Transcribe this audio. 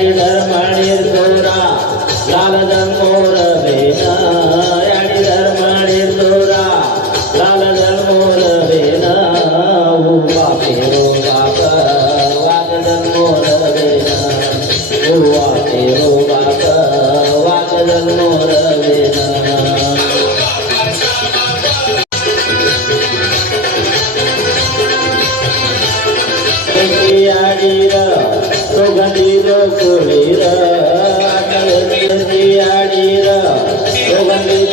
याडी धर्माणी दोरा लाल मोर बेना याडी धर्माणी दोरा लाल मोर बेना उभा फेरो बाप वागदन मोर बेना उभा फेरो बाप वागदन मोर बेना याडीर सुगंधीर कुळीर याडीर सुगंधीर